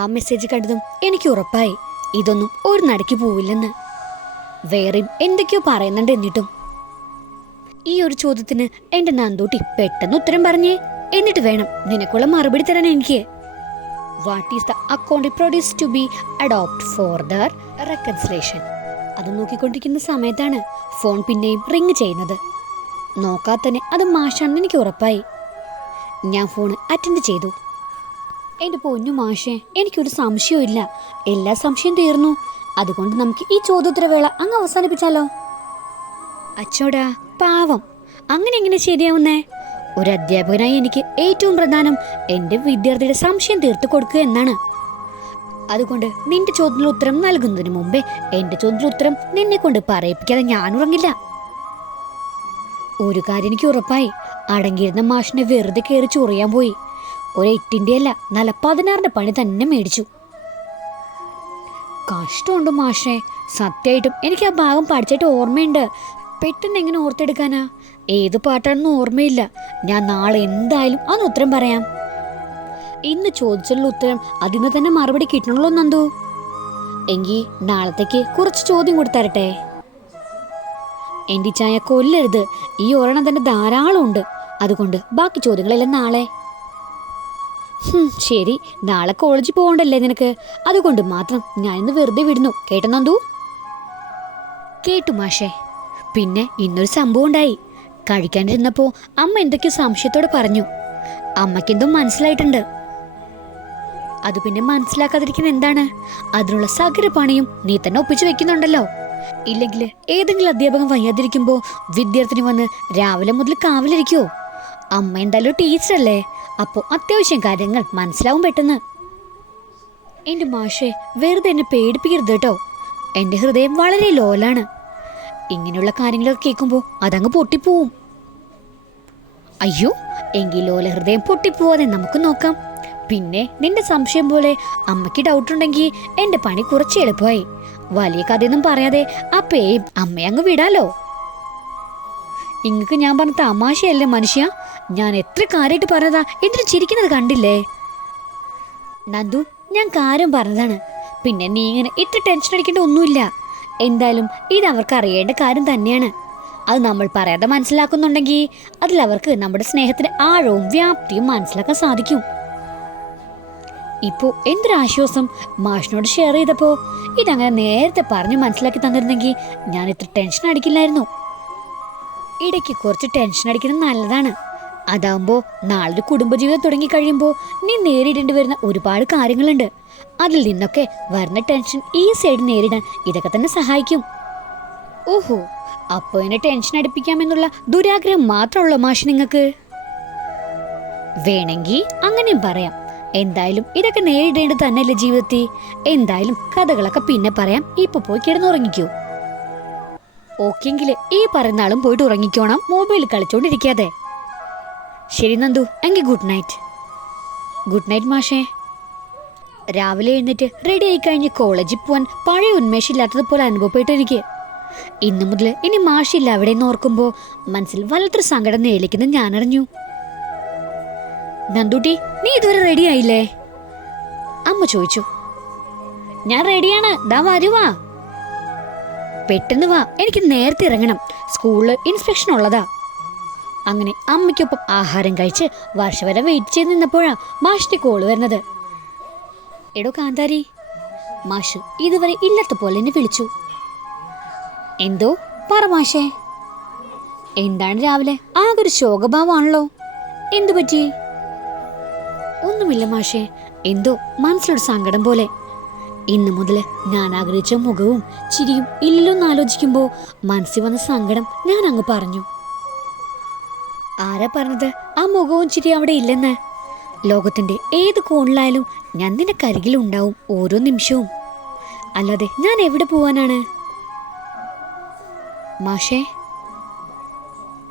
ആ മെസ്സേജ് കണ്ടതും എനിക്ക് ഉറപ്പായി. ഇതൊന്നും ഒരു നടക്ക് പോവില്ലെന്ന്. വേറെയും എന്തൊക്കെയോ പറയുന്നുണ്ട് എന്നിട്ടും. ഈ ഒരു ചോദ്യത്തിന് എന്റെ നന്ദൂട്ടി പെട്ടെന്ന് ഉത്തരം പറഞ്ഞേ. എന്നിട്ട് വേണം നിനക്കുള്ള മറുപടി തരാൻ എനിക്ക്. What is the account produce to be adopt for their reconciliation അത് നോക്കിക്കൊണ്ടിരിക്കുന്ന സമയത്താണ് ഫോൺ പിന്നെയും റിങ് ചെയ്യുന്നത്. നോക്കാത്തന്നെ അത് മാഷാണെന്ന് എനിക്ക് ഉറപ്പായി. ഞാൻ ഫോൺ അറ്റൻഡ് ചെയ്തു. എന്റെ പൊന്നു മാഷേ എനിക്കൊരു സംശയവും ഇല്ല. എല്ലാ സംശയം തീർന്നു. അതുകൊണ്ട് നമുക്ക് ഈ ചോദ്യോത്തരവേള അങ്ങ് അവസാനിപ്പിച്ചാലോ? അച്ചോടാ പാവം. അങ്ങനെ എങ്ങനെ ശരിയാവുന്നേ? ഒരു അധ്യാപകനായി എനിക്ക് ഏറ്റവും പ്രധാനം എന്റെ വിദ്യാർത്ഥിയുടെ സംശയം തീർത്തു കൊടുക്കുക എന്നാണ്. അതുകൊണ്ട് നിന്റെ ചോദ്യത്തിന് ഉത്തരം നൽകുന്നതിന് മുമ്പേ എന്റെ ചോദ്യത്തിന് ഉത്തരം നിന്നെ കൊണ്ട് പറയിപ്പിക്കാതെ ഞാൻ ഉറങ്ങില്ല. ഒരു കാര്യം എനിക്ക് ഉറപ്പായി. അടങ്ങിയിരുന്ന മാഷിനെ വെറുതെ കയറി ചൊറിയാൻ പോയി. ഒരു എട്ടിന്റെ അല്ല നല്ല പതിനാറിന്റെ പണി തന്നെ മേടിച്ചു. കഷ്ടമുണ്ട് മാഷേ. സത്യമായിട്ടും എനിക്ക് ആ ഭാഗം പഠിച്ചിട്ട് ഓർമ്മയുണ്ട്. പെട്ടെന്ന് എങ്ങനെ ഓർത്തെടുക്കാനാ? ഏത് പാട്ടാണെന്ന് ഓർമ്മയില്ല. ഞാൻ നാളെ എന്തായാലും അന്ന് ഉത്തരം പറയാം. ഇന്ന് ചോദിച്ചുള്ള ഉത്തരം അതിന് തന്നെ മറുപടി കിട്ടണല്ലോ നന്ദു. എങ്കിൽ നാളത്തേക്ക് കുറച്ച് ചോദ്യം കൊടുത്തരട്ടെ എന്റെ ചായ കൊല്ലരുത്. ഈ ഒരെണ്ണം തന്നെ ധാരാളം ഉണ്ട് അതുകൊണ്ട് ബാക്കി ചോദ്യങ്ങളെല്ലാം നാളെ. ശരി. നാളെ കോളേജിൽ പോകണ്ടല്ലേ നിനക്ക്? അതുകൊണ്ട് മാത്രം ഞാൻ ഇന്ന് വെറുതെ വിടുന്നു. കേട്ടോ നന്ദു? കേട്ടു മാഷേ. പിന്നെ ഇന്നൊരു സംഭവം ഉണ്ടായി. കഴിക്കാനിരുന്നപ്പോ അമ്മ എന്തൊക്കെയോ സംശയത്തോടെ പറഞ്ഞു. അമ്മയ്ക്കെന്തോ മനസ്സിലായിട്ടുണ്ട്. അത് പിന്നെ മനസ്സിലാക്കാതിരിക്കുന്ന എന്താണ്? അതിനുള്ള സകര പണിയും നീ തന്നെ ഒപ്പിച്ചു വെക്കുന്നുണ്ടല്ലോ. ഇല്ലെങ്കിൽ ഏതെങ്കിലും അധ്യാപകൻ വയ്യാതിരിക്കുമ്പോ വിദ്യാർത്ഥിനി വന്ന് രാവിലെ മുതൽ കാവലിരിക്കുവോ? അമ്മ എന്തായാലും ടീച്ചറല്ലേ? അപ്പോ അത്യാവശ്യം കാര്യങ്ങൾ മനസ്സിലാവും പെട്ടെന്ന്. എന്റെ മാഷെ വെറുതെ എന്നെ പേടിപ്പിക്കരുത് കേട്ടോ. എന്റെ ഹൃദയം വളരെ ലോലാണ്. ഇങ്ങനെയുള്ള കാര്യങ്ങളൊക്കെ കേൾക്കുമ്പോൾ അതങ്ങ് പൊട്ടിപ്പോവും. അയ്യോ എങ്കിൽ ലോല ഹൃദയം പൊട്ടിപ്പോവാതെ നമുക്ക് നോക്കാം. പിന്നെ നിന്റെ സംശയം പോലെ അമ്മയ്ക്ക് ഡൗട്ട് ഉണ്ടെങ്കിൽ എന്റെ പണി കുറച്ച് എളുപ്പമായി. വലിയ കഥയൊന്നും പറയാതെ അപ്പേ അമ്മയെ അങ്ങ് വിടാലോ. ഇങ്ങക്ക് ഞാൻ പറഞ്ഞ തമാശയല്ലേ മനുഷ്യ? ഞാൻ എത്ര കാര്യമായിട്ട് പറഞ്ഞതാ? എന്തിനു ചിരിക്കുന്നത് കണ്ടില്ലേ? നന്ദു ഞാൻ കാര്യം പറഞ്ഞതാണ്. പിന്നെ നീ ഇങ്ങനെ ഇത്ര ടെൻഷൻ അടിക്കേണ്ട ഒന്നുമില്ല. എന്തായാലും ഇത് അവർക്ക് അറിയേണ്ട കാര്യം തന്നെയാണ്. അത് നമ്മൾ പറയാതെ മനസ്സിലാക്കുന്നുണ്ടെങ്കിൽ അതിൽ അവർക്ക് നമ്മുടെ സ്നേഹത്തിന്റെ ആഴവും വ്യാപ്തിയും മനസ്സിലാക്കാൻ സാധിക്കും. ഇപ്പോ എന്തൊരാശ്വാസം മാഷിനോട് ഷെയർ ചെയ്തപ്പോൾ ഇതങ്ങനെ നേരത്തെ പറഞ്ഞ് മനസ്സിലാക്കി തന്നിരുന്നെങ്കിൽ ഞാൻ ഇത്ര ടെൻഷൻ അടിക്കില്ലായിരുന്നു. ഇടയ്ക്ക് കുറച്ച് ടെൻഷൻ അടിക്കുന്നത് നല്ലതാണ്. അതാവുമ്പോ നാളൊരു കുടുംബജീവിതം തുടങ്ങി കഴിയുമ്പോൾ നീ നേരിടേണ്ടി വരുന്ന ഒരുപാട് കാര്യങ്ങളുണ്ട്. അതിൽ നിന്നൊക്കെ വരുന്ന ടെൻഷൻ ഈ സൈഡ് നേരിടാൻ ഇതൊക്കെ തന്നെ സഹായിക്കും. ഓഹോ അപ്പൊ എന്നെ ടെൻഷൻ അടുപ്പിക്കാമെന്നുള്ള ദുരാഗ്രഹം മാത്രമുള്ള മാഷ് നിങ്ങൾക്ക്? വേണമെങ്കിൽ അങ്ങനെയും പറയാം. എന്തായാലും ഇതൊക്കെ നേരിടേണ്ടത് തന്നെയല്ലേ ജീവിതത്തിൽ. എന്തായാലും കഥകളൊക്കെ പിന്നെ പറയാം. ഇപ്പൊ പോയി കിടന്നുറങ്ങിക്കൂ. ഓക്കെങ്കിൽ ഈ പറയുന്ന ആളും പോയിട്ട് ഉറങ്ങിക്കോണം. മൊബൈൽ കളിച്ചോണ്ടിരിക്കാതെ. ശരി നന്ദു. എങ്കിൽ ഗുഡ് നൈറ്റ്. ഗുഡ് നൈറ്റ് മാഷേ. രാവിലെ എഴുന്നേറ്റ് റെഡി ആയി കഴിഞ്ഞ് കോളേജിൽ പോവാൻ പഴയ ഉന്മേഷമില്ലാത്തതുപോലെ അനുഭവപ്പെട്ടു എനിക്ക് ഇന്നു മുതൽ ഇനി മാഷില്ല അവിടെ നിന്ന് ഓർക്കുമ്പോൾ മനസ്സിൽ വല്ലാത്തൊരു സങ്കടം നേലിക്കുന്നത് ഞാനറിഞ്ഞു. നന്ദുട്ടി നീ ഇതുവരെ റെഡി ആയില്ലേ? അമ്മ ചോദിച്ചു. ഞാൻ റെഡിയാണ് ദാ വരുവാ പെട്ടെന്ന് വാ. എനിക്ക് നേരത്തെ ഇറങ്ങണം. സ്കൂളിൽ ഇൻസ്പെക്ഷൻ ഉള്ളതാ. അങ്ങനെ അമ്മയ്ക്കൊപ്പം ആഹാരം കഴിച്ച് വർഷ വരെ വെയിറ്റ് ചെയ്ത് നിന്നപ്പോഴാണ് മാഷിന്റെ കോൾ വരുന്നത്. എടോ കാന്താരി മാഷ് ഇതുവരെ ഇല്ലാത്ത പോലെ എന്നെ വിളിച്ചു. എന്തോ? പറ മാഷേ. എന്താണ് രാവിലെ? ആകെ ഒരു ശോകഭാവമാണല്ലോ എന്തു പറ്റി? ഒന്നുമില്ല മാഷേ. എന്തോ മനസ്സിലൊരു സങ്കടം പോലെ. ഇന്നു മുതൽ ഞാൻ ആഗ്രഹിച്ച മുഖവും ചിരിയും ഇല്ലെന്ന് ആലോചിക്കുമ്പോൾ മനസ്സിൽ വന്ന സങ്കടം ഞാൻ അങ്ങ് പറഞ്ഞു. ആരാ പറഞ്ഞത്? ആ മുഖവും ചിരി അവിടെ ഇല്ലെന്ന്. ലോകത്തിന്റെ ഏത് കോണിലായാലും ഞാൻ നിനക്കരികിൽ ഉണ്ടാവും ഓരോ നിമിഷവും. അല്ലാതെ ഞാൻ എവിടെ പോവാനാണ്? മാഷേ.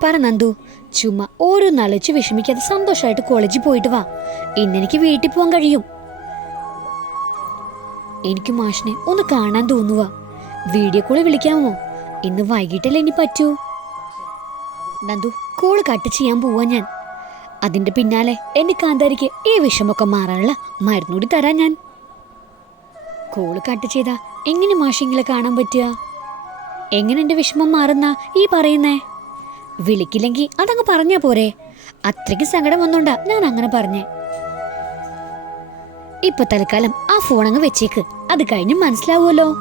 പറ നന്ദു. ചുമ്മാ ഓരോ നലച്ച് വിഷമിക്കാതെ സന്തോഷമായിട്ട് കോളേജിൽ പോയിട്ട് വാ. ഇന്നെനിക്ക് വീട്ടിൽ പോകാൻ കഴിയും. എനിക്ക് മാഷിനെ ഒന്ന് കാണാൻ തോന്നുക വീഡിയോ കോൾ വിളിക്കാമോ? ഇന്ന് വൈകിട്ടല്ലേ ഇനി പറ്റൂ? നന്ദു കോൾ കട്ട് ചെയ്യാൻ പോവാ ഞാൻ. അതിന്റെ പിന്നാലെ എന്റെ കാന്താരിക്ക് ഈ വിഷമൊക്കെ മാറാനുള്ള മരുന്നൂടി തരാൻ ഞാൻ. കോൾ കട്ട് ചെയ്താ എങ്ങനെ മാഷിങ്ങളെ കാണാൻ പറ്റുക? എങ്ങനെ എന്റെ വിഷമം മാറുന്ന ഈ പറയുന്നേ? വിളിക്കില്ലെങ്കിൽ അതങ്ങ് പറഞ്ഞാ പോരെ. അത്രയ്ക്ക് സങ്കടം വന്നോണ്ടാ ഞാൻ അങ്ങനെ പറഞ്ഞേ. ഇപ്പൊ തൽക്കാലം ആ ഫോൺ അങ്ങ് വെച്ചേക്ക്. അത് കഴിഞ്ഞ് മനസ്സിലാവുമല്ലോ.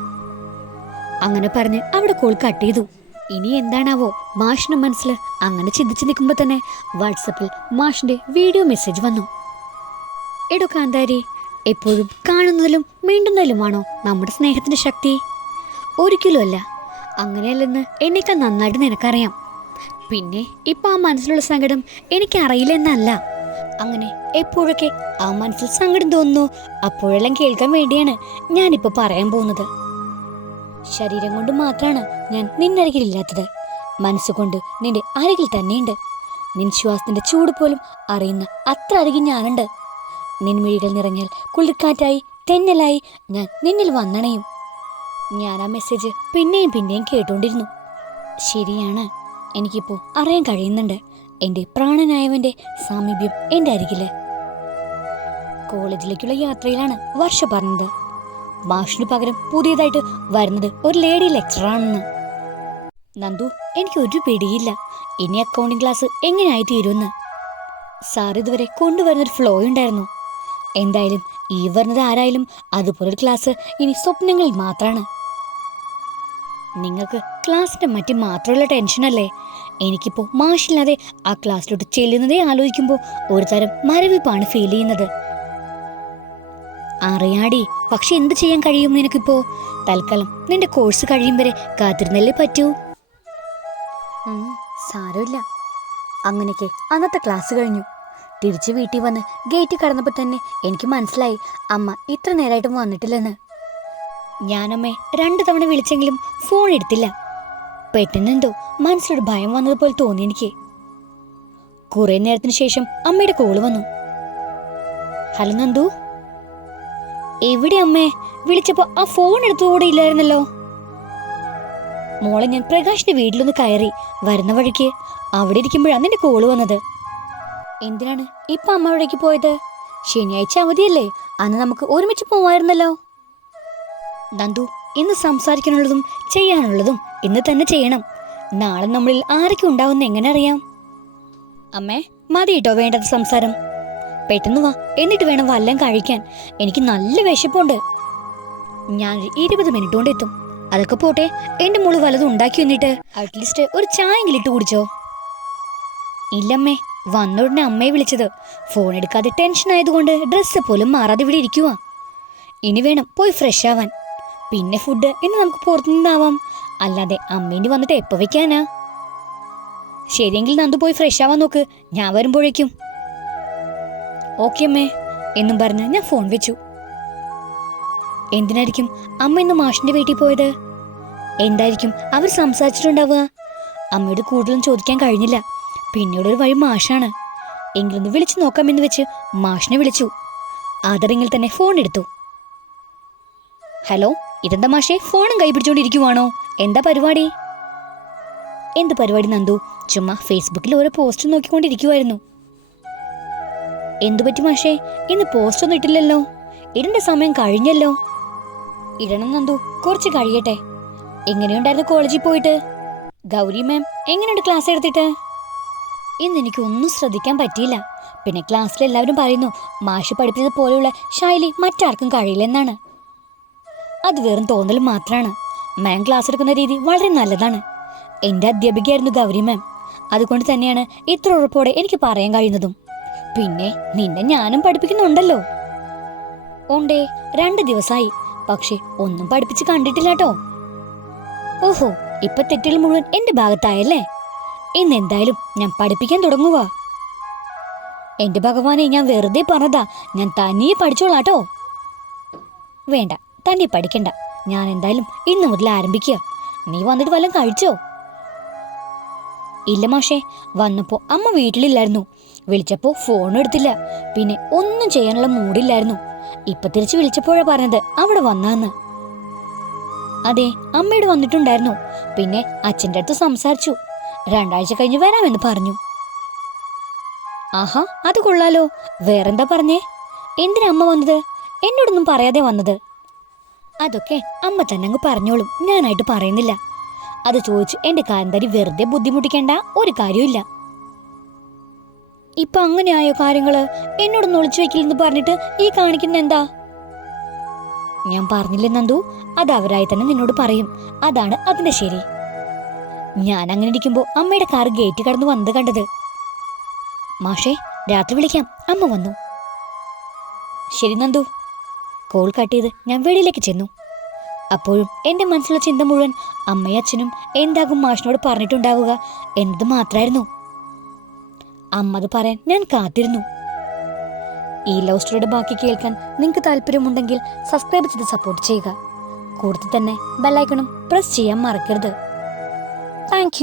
അങ്ങനെ പറഞ്ഞ് അവിടെ കോൾ കട്ട് ചെയ്തു. ഇനി എന്താണാവോ? മാഷിന്റെ മനസ്സിൽ അങ്ങനെ ചിന്തിച്ചു നിൽക്കുമ്പോ തന്നെ വാട്സപ്പിൽ മാഷിന്റെ വീഡിയോ മെസ്സേജ് വന്നു. എടോ കാന്താരി എപ്പോഴും കാണുന്നതിലും മിണ്ടുന്നതിലുമാണോ നമ്മുടെ സ്നേഹത്തിന്റെ ശക്തി? ഒരിക്കലും അല്ല. അങ്ങനെയല്ലെന്ന് എന്നേക്കാൾ നന്നായിട്ട് നിനക്കറിയാം. പിന്നെ ഇപ്പൊ ആ മനസ്സിലുള്ള സങ്കടം എനിക്കറിയില്ലെന്നല്ല. അങ്ങനെ എപ്പോഴൊക്കെ ആ മനസ്സിൽ സങ്കടം തോന്നുന്നു അപ്പോഴെല്ലാം കേൾക്കാൻ വേണ്ടിയാണ് ഞാനിപ്പോ പറയാൻ പോകുന്നത്. ശരീരം കൊണ്ട് മാത്രമാണ് ഞാൻ നിന്നരികിലില്ലാത്തത് മനസ്സുകൊണ്ട് നിന്റെ അരികിൽ തന്നെയുണ്ട്. നിൻ ശ്വാസത്തിന്റെ ചൂട് പോലും അറിയുന്ന അത്ര അരികിൽ ഞാനുണ്ട്. നിൻമിഴികൾ നിറഞ്ഞാൽ കുളിർക്കാറ്റായി തെന്നലായി ഞാൻ നിന്നിൽ വന്നണയും. ഞാൻ ആ മെസ്സേജ് പിന്നെയും പിന്നെയും കേട്ടുകൊണ്ടിരുന്നു ശരിയാണ്. എനിക്കിപ്പോൾ അറിയാൻ കഴിയുന്നുണ്ട്. എന്റെ പ്രാണനായവന്റെ സാമീപ്യം എന്റെ അരികിൽ. കോളേജിലേക്കുള്ള യാത്രയിലാണ് വർഷ പറഞ്ഞത്. മാഷിന് പകരം പുതിയതായിട്ട് വരുന്നത് ഒരു ലേഡി ലെക്ചറാണെന്ന്. നന്ദു എനിക്ക് ഒരു പിടിയില്ല. ഇനി അക്കൗണ്ടിങ് ക്ലാസ് എങ്ങനെയായി തീരുമെന്ന്. സാർ ഇതുവരെ കൊണ്ടുവരുന്നൊരു ഫ്ലോ ഉണ്ടായിരുന്നു. എന്തായാലും ഈ വരുന്നത് ആരായാലും അതുപോലൊരു ക്ലാസ് ഇനി സ്വപ്നങ്ങളിൽ മാത്രമാണ് നിങ്ങൾക്ക് ക്ലാസ്സിന്റെ മറ്റു മാത്രമുള്ള ടെൻഷനല്ലേ എനിക്കിപ്പോ മാഷില്ലാതെ ആ ക്ലാസ്സിലോട്ട് ചെല്ലുന്നതേ ആലോചിക്കുമ്പോൾ ഒരു തരം മരവിപ്പാണ് ഫീൽ ചെയ്യുന്നത്. അറിയാടി. പക്ഷെ എന്ത് ചെയ്യാൻ കഴിയും നിനക്കിപ്പോ? തൽക്കാലം നിന്റെ കോഴ്സ് കഴിയും വരെ കാത്തിരുന്നല്ലേ പറ്റൂ? സാരമില്ല. അങ്ങനെയൊക്കെ അന്നത്തെ ക്ലാസ് കഴിഞ്ഞു. തിരിച്ച് വീട്ടിൽ വന്ന് ഗേറ്റ് കടന്നപ്പോൾ തന്നെ എനിക്ക് മനസ്സിലായി അമ്മ ഇത്ര നേരമായിട്ടും വന്നിട്ടില്ലെന്ന്. ഞാനമ്മേ രണ്ടു തവണ വിളിച്ചെങ്കിലും ഫോൺ എടുത്തില്ല. പെട്ടെന്നെന്തോ മനസ്സിലൊരു ഭയം വന്നതുപോലെ തോന്നി എനിക്ക്. കുറെ നേരത്തിന് ശേഷം അമ്മയുടെ കോൾ വന്നു. ഹലോ നന്ദു. എവിടെ അമ്മേ? വിളിച്ചപ്പോ ആ ഫോൺ എടുത്തുകൂടെ ഇല്ലായിരുന്നല്ലോ. മോളെ ഞാൻ പ്രകാശിന്റെ വീട്ടിലൊന്ന് കയറി വരുന്ന വഴിക്ക്. അവിടെ ഇരിക്കുമ്പോഴാണ് നിന്റെ കോൾ വന്നത്. എന്തിനാണ് ഇപ്പൊ അമ്മ അവിടേക്ക് പോയത്? ശനിയാഴ്ച അവധിയല്ലേ അന്ന് നമുക്ക് ഒരുമിച്ച് പോവായിരുന്നല്ലോ. നന്ദു ഇന്ന് സംസാരിക്കാനുള്ളതും ചെയ്യാനുള്ളതും ഇന്ന് തന്നെ ചെയ്യണം. നാളെ നമ്മളിൽ ആരൊക്കെ ഉണ്ടാവുന്ന എങ്ങനെ അറിയാം? അമ്മേ മതി കേട്ടോ വേണ്ടത് സംസാരം. പെട്ടെന്ന് വാ. എന്നിട്ട് വേണം വല്ലം കഴിക്കാൻ. എനിക്ക് നല്ല വിശപ്പുണ്ട്. ഞാൻ ഇരുപത് മിനിറ്റ് കൊണ്ട് എത്തും. അതൊക്കെ പോട്ടെ. എന്റെ മോൾ വലതും ഉണ്ടാക്കി വന്നിട്ട്. അറ്റ്ലീസ്റ്റ് ഒരു ചായെങ്കിലും ഇട്ട് കുടിച്ചോ. ഇല്ലമ്മേ വന്ന ഉടനെ അമ്മയെ വിളിച്ചത്. ഫോൺ എടുക്കാതെ ടെൻഷൻ ആയതുകൊണ്ട് ഡ്രസ്സ് പോലും മാറാതെ ഇവിടെ ഇരിക്കുവാ. ഇനി വേണം പോയി ഫ്രഷ് ആവാൻ. പിന്നെ ഫുഡ് ഇന്ന് നമുക്ക് പുറത്തുനിന്നാവാം. അല്ലാതെ അമ്മേന്റെ വന്നിട്ട് എപ്പോ വെക്കാനാ? ശരിയെങ്കിൽ നന്ദു പോയി ഫ്രഷ് ആവാൻ നോക്ക്. ഞാൻ വരുമ്പോഴേക്കും. ഓക്കെ അമ്മേ എന്നും പറഞ്ഞ് ഞാൻ ഫോൺ വെച്ചു. എന്തിനായിരിക്കും അമ്മ ഇന്ന് മാഷിന്റെ വീട്ടിൽ പോയത്? എന്തായിരിക്കും അവർ സംസാരിച്ചിട്ടുണ്ടാവുക? അമ്മയോട് കൂടുതലും ചോദിക്കാൻ കഴിഞ്ഞില്ല. പിന്നീട് ഒരു വഴി മാഷാണ്. എങ്കിലൊന്ന് വിളിച്ചു നോക്കാമെന്ന് വെച്ച് മാഷിനെ വിളിച്ചു. ആദറിങ്ങിൽ തന്നെ ഫോൺ എടുത്തു. ഹലോ ഇതെന്താ മാഷെ? ഫോണും കൈ പിടിച്ചോണ്ടിരിക്കുവാണോ എന്താ പരിപാടി? എന്ത് പരിപാടി നന്ദു? ചുമ്മാ ഫേസ്ബുക്കിൽ ഓരോ പോസ്റ്റ് നോക്കിക്കൊണ്ടിരിക്കുവായിരുന്നു. എന്തു പറ്റി മാഷേ? ഇന്ന് പോസ്റ്റ് ഒന്നും ഇട്ടില്ലല്ലോ. ഇടേണ്ട സമയം കഴിഞ്ഞല്ലോ. ഇടണം നന്ദു കുറച്ച് കഴിയട്ടെ. എങ്ങനെയുണ്ടായിരുന്നു കോളേജിൽ പോയിട്ട്? ഗൗരി മാം എങ്ങനെയുണ്ട് ക്ലാസ് എടുത്തിട്ട്? ഇന്ന് എനിക്ക് ഒന്നും ശ്രദ്ധിക്കാൻ പറ്റിയില്ല. പിന്നെ ക്ലാസ്സിൽ എല്ലാവരും പറയുന്നു മാഷ് പഠിപ്പിച്ചത് പോലെയുള്ള ശൈലി മറ്റാർക്കും കഴിയില്ലെന്നാണ്. അത് വെറും തോന്നൽ മാത്രമാണ് മാം ക്ലാസ് എടുക്കുന്ന രീതി വളരെ നല്ലതാണ്. എന്റെ അധ്യാപികയായിരുന്നു ഗൗരി മാം അതുകൊണ്ട് തന്നെയാണ് ഇത്ര ഉറപ്പോടെ എനിക്ക് പറയാൻ കഴിയുന്നതും. പിന്നെ നിന്നെ ഞാനും പഠിപ്പിക്കുന്നുണ്ടല്ലോ. ഉണ്ടേ രണ്ട് ദിവസമായി പക്ഷെ ഒന്നും പഠിപ്പിച്ച് കണ്ടിട്ടില്ലാട്ടോ. ഓഹോ ഇപ്പൊ തെറ്റുകൾ മുഴുവൻ എന്റെ ഭാഗത്തായല്ലേ? ഇന്ന് എന്തായാലും ഞാൻ പഠിപ്പിക്കാൻ തുടങ്ങുക എന്റെ ഭഗവാനെ ഞാൻ വെറുതെ പറഞ്ഞതാ. ഞാൻ തനിയെ പഠിച്ചോളാട്ടോ. വേണ്ട തന്നെ പഠിക്കണ്ട. ഞാൻ എന്തായാലും ഇന്ന് മുതൽ ആരംഭിക്കുക. നീ വന്നിട്ട് വല്ലതും കഴിച്ചോ? ഇല്ല മാഷേ വന്നപ്പോ അമ്മ വീട്ടിലില്ലായിരുന്നു. വിളിച്ചപ്പോ ഫോൺ എടുത്തില്ല. പിന്നെ ഒന്നും ചെയ്യാനുള്ള മൂടില്ലായിരുന്നു ഇപ്പൊ തിരിച്ചു വിളിച്ചപ്പോഴാ പറഞ്ഞത് അവിടെ വന്നാന്ന്. അതെ അമ്മയോട് വന്നിട്ടുണ്ടായിരുന്നു. പിന്നെ അച്ഛന്റെ അടുത്ത് സംസാരിച്ചു. രണ്ടാഴ്ച കഴിഞ്ഞ് വരാമെന്ന് പറഞ്ഞു. ആഹാ അത് കൊള്ളാലോ. വേറെന്താ പറഞ്ഞേ? എന്തിനാ അമ്മ വന്നത്? എന്നോടൊന്നും പറയാതെ വന്നത്. അതൊക്കെ അമ്മ തന്നെ അങ്ങ് പറഞ്ഞോളും. ഞാനായിട്ട് പറയുന്നില്ല. അത് ചോദിച്ച് എന്റെ കാന്താരി വെറുതെ ബുദ്ധിമുട്ടിക്കേണ്ട ഒരു കാര്യമില്ല ഇപ്പൊ അങ്ങനെയായോ കാര്യങ്ങൾ? എന്നോട് ഒളിച്ചു വെക്കില്ലെന്ന് പറഞ്ഞിട്ട് ഈ കാണിക്കുന്ന എന്താ? ഞാൻ പറഞ്ഞില്ലേ നന്ദു? അത് അവരായി തന്നെ നിന്നോട് പറയും. അതാണ് അതിന്റെ ശരി. ഞാൻ അങ്ങനെ ഇരിക്കുമ്പോ അമ്മയുടെ കാർ ഗേറ്റ് കടന്ന് വന്ന് കണ്ടത്. മാഷേ രാത്രി വിളിക്കാം. അമ്മ വന്നു. ശരി നന്ദു. കോൾ കട്ട് ചെയ്ത് ഞാൻ വെളിയിലേക്ക് ചെന്നു. അപ്പോഴും എന്റെ മനസ്സിലുള്ള ചിന്ത മുഴുവൻ അമ്മയും അച്ഛനും എന്താകും മാഷിനോട് പറഞ്ഞിട്ടുണ്ടാവുക എന്നത് മാത്രമായിരുന്നു അമ്മ അത് പറയാൻ ഞാൻ കാത്തിരുന്നു. ഈ ലവ് സ്റ്റോറിയുടെ ബാക്കി കേൾക്കാൻ നിങ്ങൾക്ക് താല്പര്യമുണ്ടെങ്കിൽ സബ്സ്ക്രൈബ് ചെയ്ത് സപ്പോർട്ട് ചെയ്യുക. കൂടുതൽ തന്നെ ബെല്ലൈക്കണും പ്രസ് ചെയ്യാൻ മറക്കരുത്. താങ്ക്